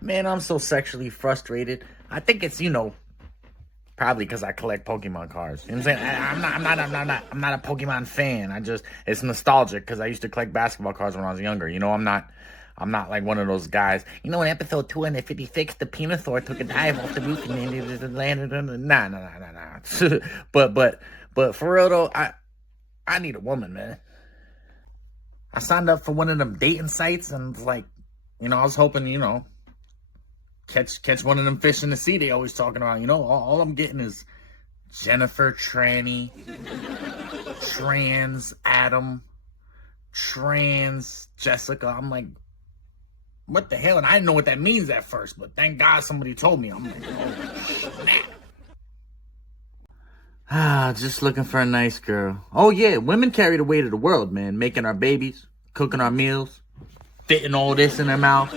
Man, I'm so sexually frustrated. I think it's, probably because I collect Pokemon cards. You know what I'm saying? I'm not a Pokemon fan. It's nostalgic because I used to collect basketball cards when I was younger. I'm not like one of those guys. In episode 256, the Venusaur took a dive off the roof and then landed on the. Nah. but for real though, I need a woman, man. I signed up for one of them dating sites and like, I was hoping, catch one of them fish in the sea they always talking about. All I'm getting is Jennifer, tranny, trans Adam, trans Jessica. I'm like, what the hell? And I didn't know what that means at first, but thank God somebody told me. I'm like, oh, snap. Just looking for a nice girl. Oh yeah, women carry the weight of the world, man. Making our babies, cooking our meals, fitting all this in their mouth.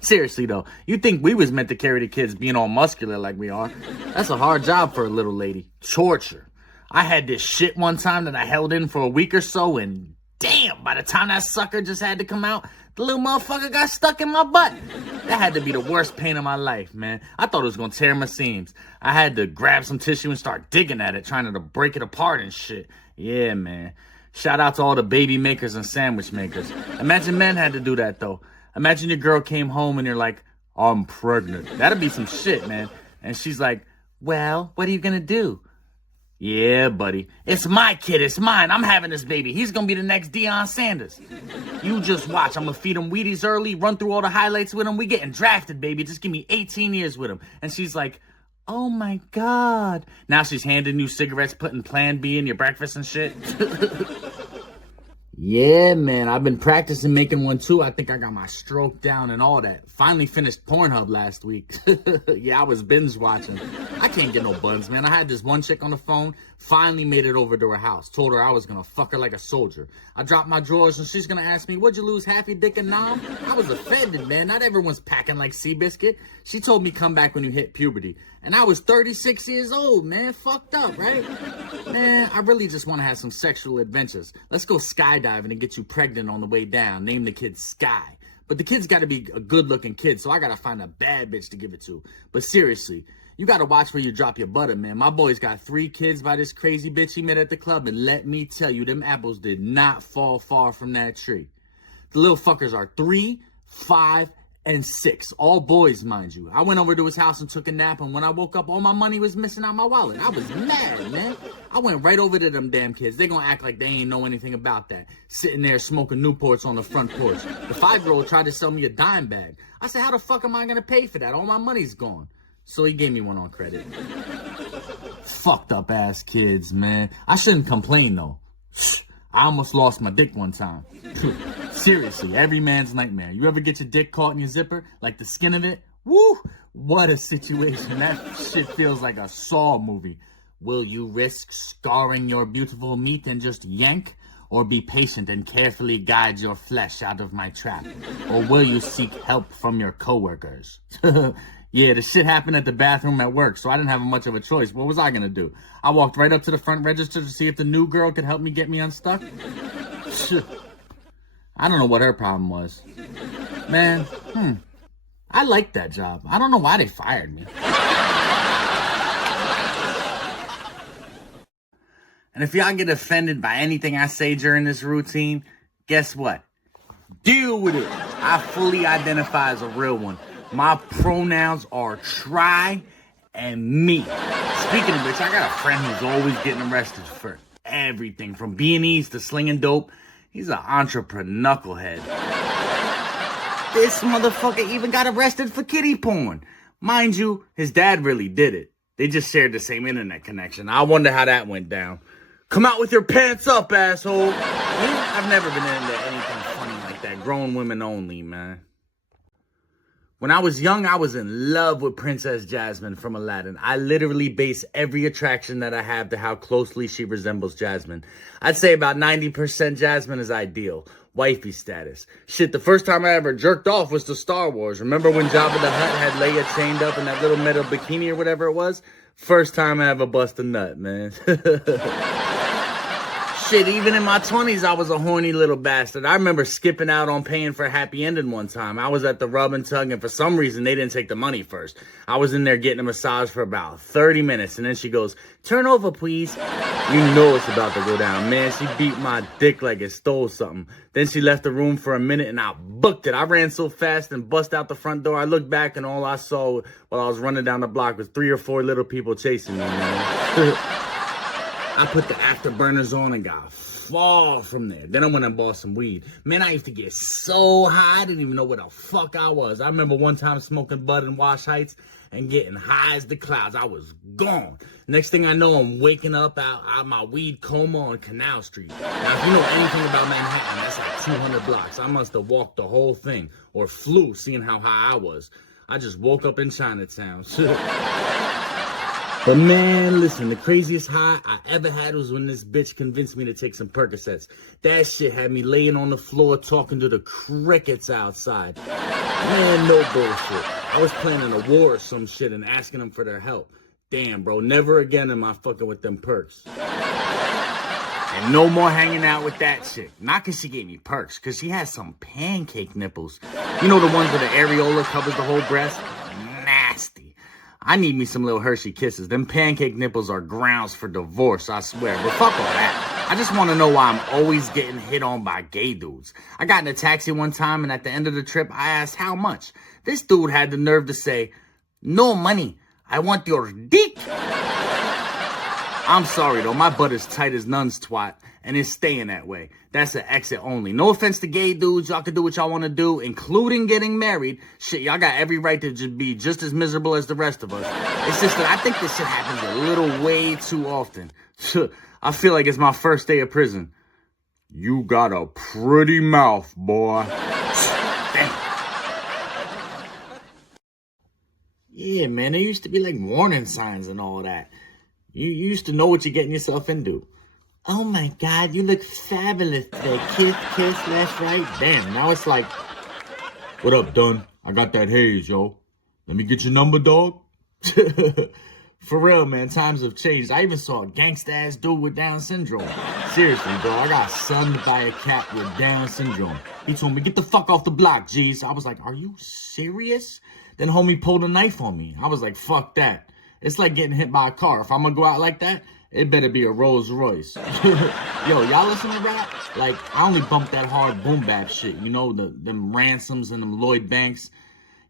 Seriously though, you think we was meant to carry the kids being all muscular like we are? That's a hard job for a little lady. Torture. I had this shit one time that I held in for a week or so, and damn, by the time that sucker just had to come out, the little motherfucker got stuck in my butt. That had to be the worst pain of my life, man. I thought it was gonna tear my seams. I had to grab some tissue and start digging at it, trying to break it apart and shit. Yeah, man. Shout out to all the baby makers and sandwich makers. Imagine men had to do that, though. Imagine your girl came home and you're like, I'm pregnant. That'd be some shit, man. And she's like, well, what are you gonna do? Yeah, buddy. It's my kid. It's mine. I'm having this baby. He's gonna be the next Deion Sanders. You just watch. I'm gonna feed him Wheaties early, run through all the highlights with him. We getting drafted, baby. Just give me 18 years with him. And she's like, oh my God. Now she's handing you cigarettes, putting Plan B in your breakfast and shit. Yeah, man, I've been practicing making one too. I think I got my stroke down and all that. Finally finished Pornhub last week. Yeah, I was binge watching. I can't get no buns, man. I had this one chick on the phone, finally made it over to her house. Told her I was gonna fuck her like a soldier. I dropped my drawers and she's gonna ask me, would you lose half your dick and nom? I was offended, man. Not everyone's packing like Seabiscuit. She told me come back when you hit puberty. And I was 36 years old, man. Fucked up, right? Man, I really just want to have some sexual adventures. Let's go skydiving and get you pregnant on the way down. Name the kid Sky. But the kid's got to be a good-looking kid, so I got to find a bad bitch to give it to. But seriously, you got to watch where you drop your butter, man. My boy's got 3 kids by this crazy bitch he met at the club, and let me tell you, them apples did not fall far from that tree. The little fuckers are 3, 5, and 6. All boys, mind you. I went over to his house and took a nap, and when I woke up, all my money was missing out my wallet. I was mad, man. I went right over to them damn kids. They gonna act like they ain't know anything about that. Sitting there smoking Newports on the front porch. The 5-year-old tried to sell me a dime bag. I said, how the fuck am I gonna pay for that? All my money's gone. So he gave me one on credit. Fucked up ass kids, man. I shouldn't complain though. I almost lost my dick one time. Seriously, every man's nightmare. You ever get your dick caught in your zipper? Like the skin of it? Woo! What a situation. That shit feels like a Saw movie. Will you risk scarring your beautiful meat and just yank? Or be patient and carefully guide your flesh out of my trap? Or will you seek help from your coworkers? Yeah, the shit happened at the bathroom at work, so I didn't have much of a choice. What was I gonna do? I walked right up to the front register to see if the new girl could help me get me unstuck. I don't know what her problem was. Man, I liked that job. I don't know why they fired me. And if y'all get offended by anything I say during this routine, guess what? Deal with it. I fully identify as a real one. My pronouns are try and me. Speaking of which, I got a friend who's always getting arrested for everything, from B&Es to slinging dope. He's an entrepreneur knucklehead. This motherfucker even got arrested for kiddie porn. Mind you, his dad really did it. They just shared the same internet connection. I wonder how that went down. Come out with your pants up, asshole. I've never been into anything funny like that. Grown women only, man. When I was young, I was in love with Princess Jasmine from Aladdin. I literally base every attraction that I have to how closely she resembles Jasmine. I'd say about 90% Jasmine is ideal. Wifey status. Shit, the first time I ever jerked off was to Star Wars. Remember when Jabba the Hutt had Leia chained up in that little metal bikini or whatever it was? First time I ever bust a nut, man. Shit, even in my 20s, I was a horny little bastard. I remember skipping out on paying for a happy ending one time. I was at the rub and tug, and for some reason, they didn't take the money first. I was in there getting a massage for about 30 minutes, and then she goes, "Turn over, please." You know it's about to go down. Man, she beat my dick like it stole something. Then she left the room for a minute, and I booked it. I ran so fast and bust out the front door. I looked back, and all I saw while I was running down the block was 3 or 4 little people chasing me, man. I put the afterburners on and got far from there. Then I went and bought some weed. Man, I used to get so high, I didn't even know where the fuck I was. I remember one time smoking bud in Wash Heights and getting high as the clouds. I was gone. Next thing I know, I'm waking up out my weed coma on Canal Street. Now, if you know anything about Manhattan, that's like 200 blocks. I must have walked the whole thing or flew, seeing how high I was. I just woke up in Chinatown. But man, listen, the craziest high I ever had was when this bitch convinced me to take some Percocets. That shit had me laying on the floor talking to the crickets outside. Man, no bullshit. I was planning a war or some shit and asking them for their help. Damn, bro, never again am I fucking with them perks. And no more hanging out with that chick. Not because she gave me perks, because she has some pancake nipples. You know, the ones where the areola covers the whole breast? Nasty. I need me some little Hershey Kisses. Them pancake nipples are grounds for divorce, I swear. But fuck all that. I just want to know why I'm always getting hit on by gay dudes. I got in a taxi one time, and at the end of the trip, I asked how much. This dude had the nerve to say, "No money. I want your dick." I'm sorry, though. My butt is tight as nuns, twat, and it's staying that way. That's an exit only. No offense to gay dudes. Y'all can do what y'all want to do, including getting married. Shit, y'all got every right to just be just as miserable as the rest of us. It's just that I think this shit happens a little way too often. I feel like it's my first day of prison. "You got a pretty mouth, boy." Damn. Yeah, man, there used to be like warning signs and all that. You used to know what you're getting yourself into. "Oh my God, you look fabulous today. Kiss, kiss, left, right." Damn, now it's like, "What up, Dunn? I got that haze, yo. Let me get your number, dog." For real, man, times have changed. I even saw a gangsta-ass dude with Down syndrome. Seriously, bro, I got sunned by a cat with Down syndrome. He told me, "Get the fuck off the block, G's." I was like, "Are you serious?" Then homie pulled a knife on me. I was like, fuck that. It's like getting hit by a car. If I'm gonna go out like that, it better be a Rolls Royce. Yo, y'all listen to rap? Like, I only bump that hard boom bap shit. You know, them Ransoms and them Lloyd Banks.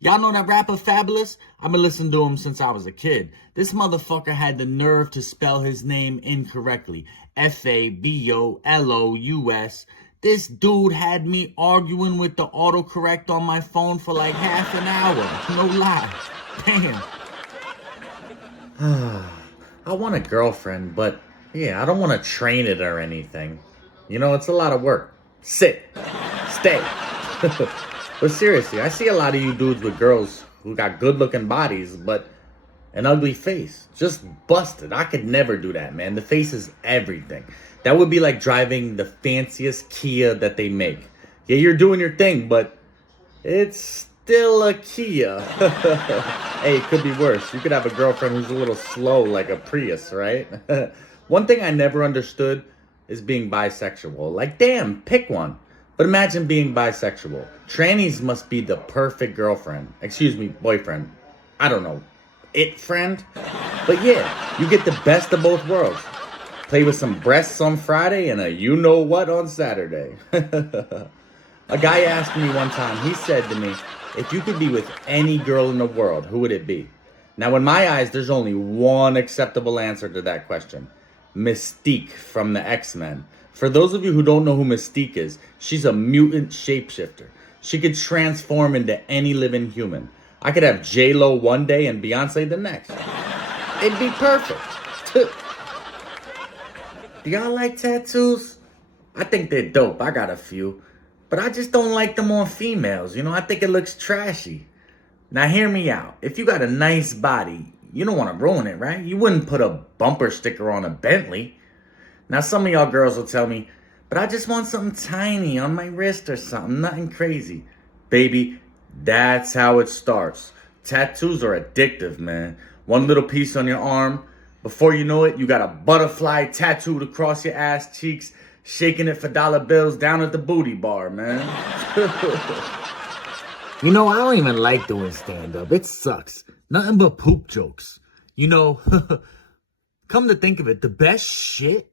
Y'all know that rapper Fabulous? I've been listening to him since I was a kid. This motherfucker had the nerve to spell his name incorrectly. Fabolous. This dude had me arguing with the autocorrect on my phone for like half an hour. No lie. Damn. I want a girlfriend, but yeah, I don't want to train it or anything. You know, it's a lot of work. Sit. Stay. But seriously, I see a lot of you dudes with girls who got good looking bodies, but an ugly face. Just busted. I could never do that, man. The face is everything. That would be like driving the fanciest Kia that they make. Yeah, you're doing your thing, but it's still a Kia. Hey, it could be worse. You could have a girlfriend who's a little slow like a Prius, right? One thing I never understood is being bisexual. Like, damn, pick one. But imagine being bisexual. Trannies must be the perfect girlfriend. Excuse me, boyfriend. I don't know. It friend? But yeah, you get the best of both worlds. Play with some breasts on Friday and a you-know-what on Saturday. A guy asked me one time, he said to me, if you could be with any girl in the world, who would it be? Now, in my eyes, there's only one acceptable answer to that question. Mystique from the X-Men. For those of you who don't know who Mystique is, she's a mutant shapeshifter. She could transform into any living human. I could have J-Lo one day and Beyonce the next. It'd be perfect. Do y'all like tattoos? I think they're dope. I got a few. But I just don't like them on females. You know, I think it looks trashy. Now, hear me out. If you got a nice body, you don't want to ruin it, right? You wouldn't put a bumper sticker on a Bentley. Now, some of y'all girls will tell me, but I just want something tiny on my wrist or something. Nothing crazy. Baby, that's how it starts. Tattoos are addictive, man. One little piece on your arm. Before you know it, you got a butterfly tattooed across your ass cheeks. shaking it for dollar bills down at the booty bar, man. You know, I don't even like doing stand-up. It sucks. Nothing but poop jokes. You know, come to think of it, the best shit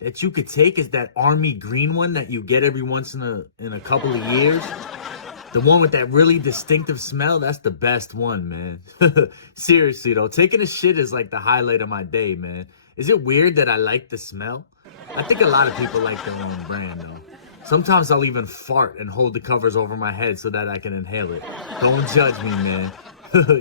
that you could take is that army green one that you get every once in a couple of years. The one with that really distinctive smell, that's the best one, man. Seriously, though, taking a shit is like the highlight of my day, man. Is it weird that I like the smell? I think a lot of people like their own brand, though. Sometimes I'll even fart and hold the covers over my head so that I can inhale it. Don't judge me, man.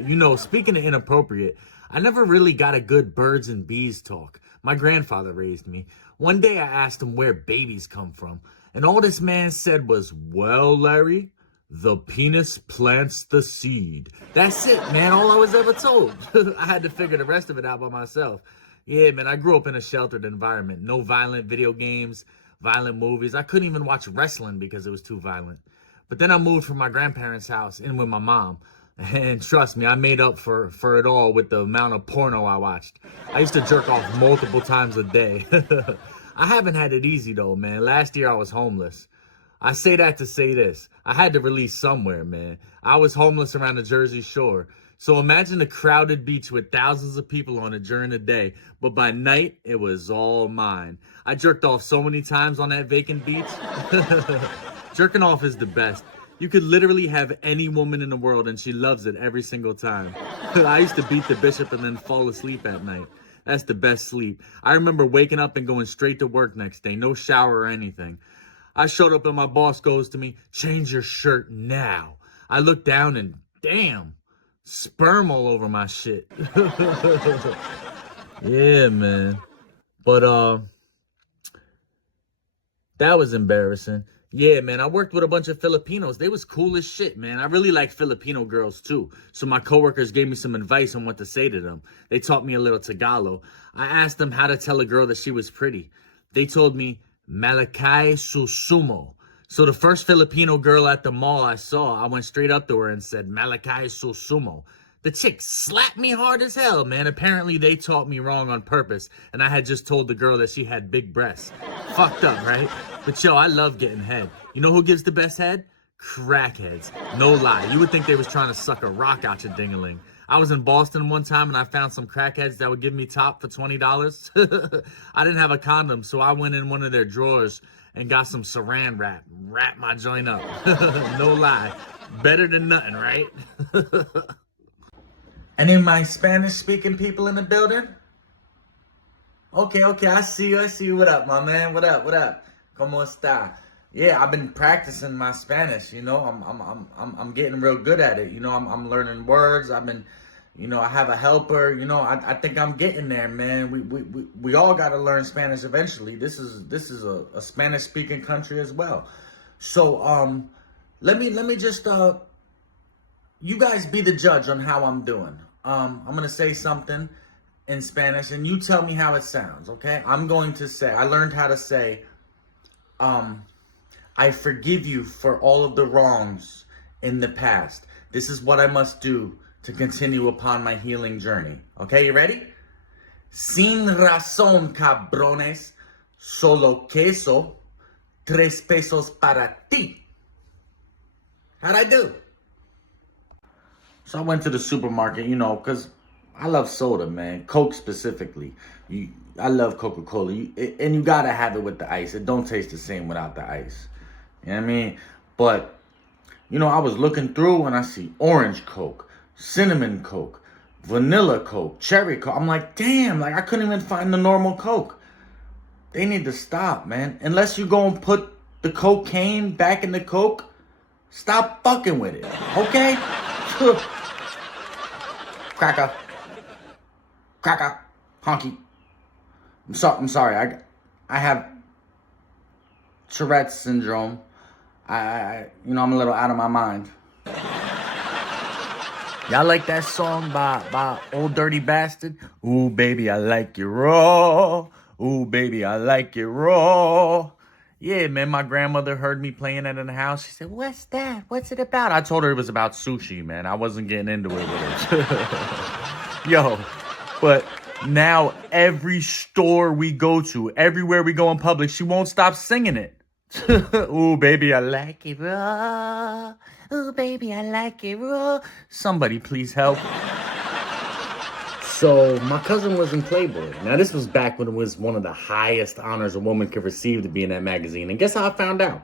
You know, speaking of inappropriate, I never really got a good birds and bees talk. My grandfather raised me. One day I asked him where babies come from, and all this man said was, "Well, Larry, the penis plants the seed." That's it, man. All I was ever told. I had to figure the rest of it out by myself. Yeah, man, I grew up in a sheltered environment. No violent video games, violent movies. I couldn't even watch wrestling because it was too violent. But then I moved from my grandparents' house in with my mom. And trust me, I made up for it all with the amount of porno I watched. I used to jerk off multiple times a day. I haven't had it easy, though, man. Last year I was homeless. I say that to say this. I had to release somewhere, man. I was homeless around the Jersey Shore. So imagine a crowded beach with thousands of people on it during the day, but by night, it was all mine. I jerked off so many times on that vacant beach. Jerking off is the best. You could literally have any woman in the world and she loves it every single time. I used to beat the bishop and then fall asleep at night. That's the best sleep. I remember waking up and going straight to work next day, no shower or anything. I showed up and my boss goes to me, "Change your shirt now." I looked down and damn, sperm all over my shit. Yeah, man. But that was embarrassing. Yeah, man, I worked with a bunch of Filipinos. They was cool as shit, man. I really like Filipino girls, too. So my coworkers gave me some advice on what to say to them. They taught me a little Tagalog. I asked them how to tell a girl that she was pretty. They told me, "Malakay susumo." So the first Filipino girl at the mall I saw, I went straight up to her and said, "Malakay susumo." The chick slapped me hard as hell, man. Apparently they taught me wrong on purpose, and I had just told the girl that she had big breasts. Fucked up, right? But yo, I love getting head. You know who gives the best head? Crackheads. No lie. You would think they was trying to suck a rock out your ding-a-ling. I was in Boston one time and I found some crackheads that would give me top for $20. I didn't have a condom, so I went in one of their drawers and got some saran wrap. Wrap my joint up. No lie. Better than nothing, right? Any of my Spanish-speaking people in the building? Okay, I see you. What up, my man? What up? ¿Cómo está? Yeah, I've been practicing my Spanish. You know, I'm getting real good at it. You know, I'm learning words. I've been, you know, I have a helper. You know, I think I'm getting there, man. We all got to learn Spanish eventually. This is a Spanish-speaking country as well. So let me just you guys be the judge on how I'm doing. I'm gonna say something in Spanish and you tell me how it sounds, okay? I'm going to say, I learned how to say, "I forgive you for all of the wrongs in the past. This is what I must do to continue upon my healing journey." Okay, you ready? "Sin razón, cabrones, solo queso, 3 pesos para ti." How'd I do? So I went to the supermarket, you know, because I love soda, man. Coke specifically. I love Coca-Cola. And you got to have it with the ice. It don't taste the same without the ice. You know what I mean? But, you know, I was looking through and I see orange Coke, cinnamon Coke, vanilla Coke, cherry Coke. I'm like, damn, like I couldn't even find the normal Coke. They need to stop, man. Unless you go and put the cocaine back in the Coke, stop fucking with it, okay? Cracker, honky. I'm sorry. I have Tourette's syndrome. You know, I'm a little out of my mind. Y'all like that song by Old Dirty Bastard? Ooh, baby, I like you raw. Ooh, baby, I like you raw. Yeah, man, my grandmother heard me playing it in the house. She said, "What's that? What's it about?" I told her it was about sushi, man. I wasn't getting into it with her. Yo, but Now, every store we go to, everywhere we go in public, she won't stop singing it. Ooh, baby, I like it raw. Ooh, baby, I like it raw. Somebody please help. So, my cousin was in Playboy. Now, this was back when it was one of the highest honors a woman could receive to be in that magazine. And guess how I found out?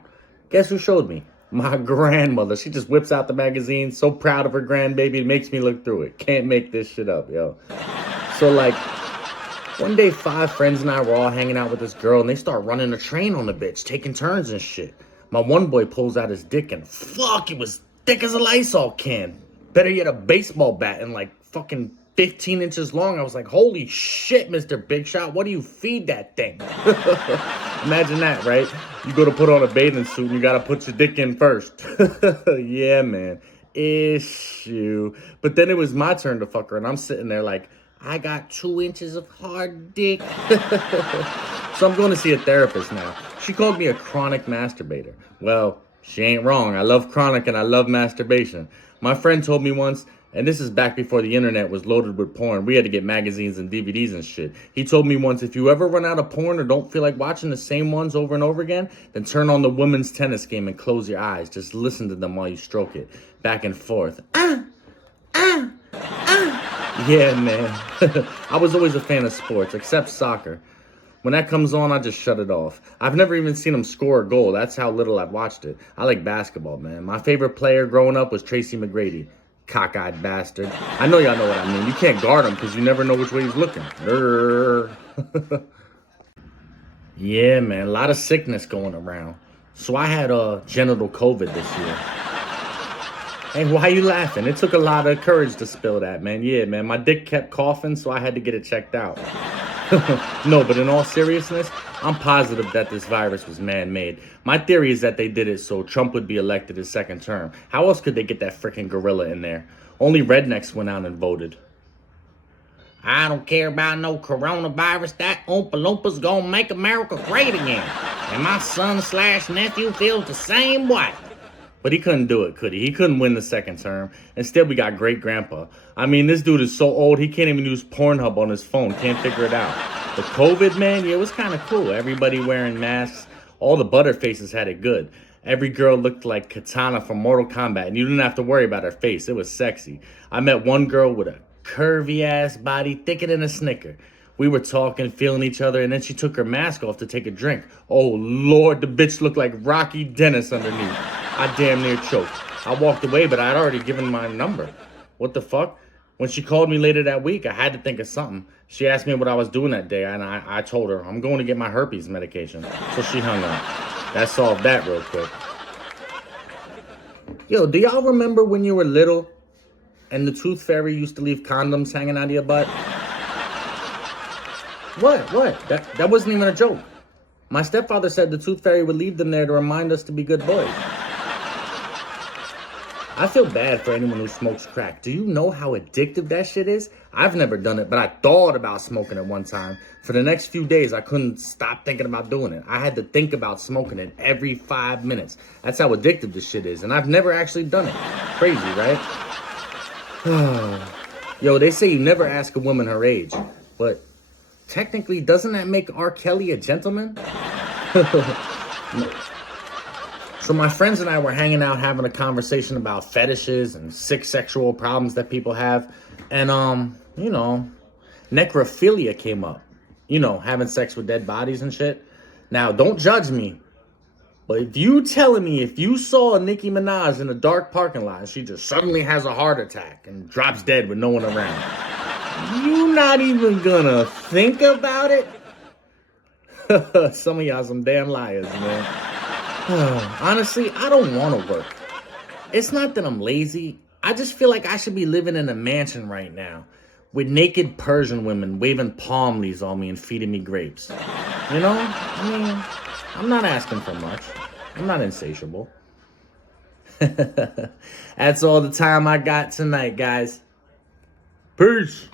Guess who showed me? My grandmother. She just whips out the magazine, so proud of her grandbaby, it makes me look through it. Can't make this shit up, yo. So, like, one day 5 friends and I were all hanging out with this girl, and they start running a train on the bitch, taking turns and shit. My one boy pulls out his dick, and fuck, it was thick as a Lysol can. Better yet, a baseball bat, and like fucking 15 inches long. I was like, holy shit, Mr. Big Shot, what do you feed that thing? Imagine that, right? You go to put on a bathing suit and you gotta put your dick in first. Yeah, man. Issue. But then it was my turn to fuck her, and I'm sitting there like, I got 2 inches of hard dick. So I'm going to see a therapist now. She called me a chronic masturbator. Well, she ain't wrong. I love chronic and I love masturbation. My friend told me once, and this is back before the internet was loaded with porn. We had to get magazines and DVDs and shit. He told me once, if you ever run out of porn or don't feel like watching the same ones over and over again, then turn on the women's tennis game and close your eyes. Just listen to them while you stroke it. Back and forth. Yeah, man. I was always a fan of sports, except soccer. When that comes on, I just shut it off. I've never even seen him score a goal. That's how little I've watched it. I like basketball, man. My favorite player growing up was Tracy McGrady. Cockeyed bastard. I know y'all know what I mean. You can't guard him because you never know which way he's looking. Yeah, man. A lot of sickness going around. So I had genital COVID this year. Hey, why you laughing? It took a lot of courage to spill that, man. Yeah, man. My dick kept coughing, so I had to get it checked out. No, but in all seriousness, I'm positive that this virus was man-made. My theory is that they did it so Trump would be elected his second term. How else could they get that freaking gorilla in there? Only rednecks went out and voted. I don't care about no coronavirus. That Oompa Loompa's gonna make America great again. And my son/nephew feels the same way. But he couldn't do it, could he? He couldn't win the second term. Instead, we got great grandpa. I mean, this dude is so old, he can't even use Pornhub on his phone. Can't figure it out. The COVID, man, yeah, it was kind of cool. Everybody wearing masks. All the butterfaces had it good. Every girl looked like Katana from Mortal Kombat, and you didn't have to worry about her face. It was sexy. I met one girl with a curvy-ass body, thicker than a Snicker. We were talking, feeling each other, and then she took her mask off to take a drink. Oh, Lord, the bitch looked like Rocky Dennis underneath. I damn near choked. I walked away, but I'd already given my number. What the fuck? When she called me later that week, I had to think of something. She asked me what I was doing that day, and I told her, I'm going to get my herpes medication. So she hung up. That solved that real quick. Yo, do y'all remember when you were little and the tooth fairy used to leave condoms hanging out of your butt? What? That wasn't even a joke. My stepfather said the tooth fairy would leave them there to remind us to be good boys. I feel bad for anyone who smokes crack. Do you know how addictive that shit is? I've never done it, but I thought about smoking it one time. For the next few days, I couldn't stop thinking about doing it. I had to think about smoking it every 5 minutes. That's how addictive this shit is, and I've never actually done it. Crazy, right? Yo, they say you never ask a woman her age, but technically, doesn't that make R. Kelly a gentleman? So my friends and I were hanging out having a conversation about fetishes and sick sexual problems that people have. And, necrophilia came up. Having sex with dead bodies and shit. Now, don't judge me. But if you telling me if you saw a Nicki Minaj in a dark parking lot and she just suddenly has a heart attack and drops dead with no one around, you not even gonna think about it? Some of y'all some damn liars, man. Honestly, I don't want to work. It's not that I'm lazy. I just feel like I should be living in a mansion right now with naked Persian women waving palm leaves on me and feeding me grapes. I'm not asking for much. I'm not insatiable. That's all the time I got tonight, guys. Peace.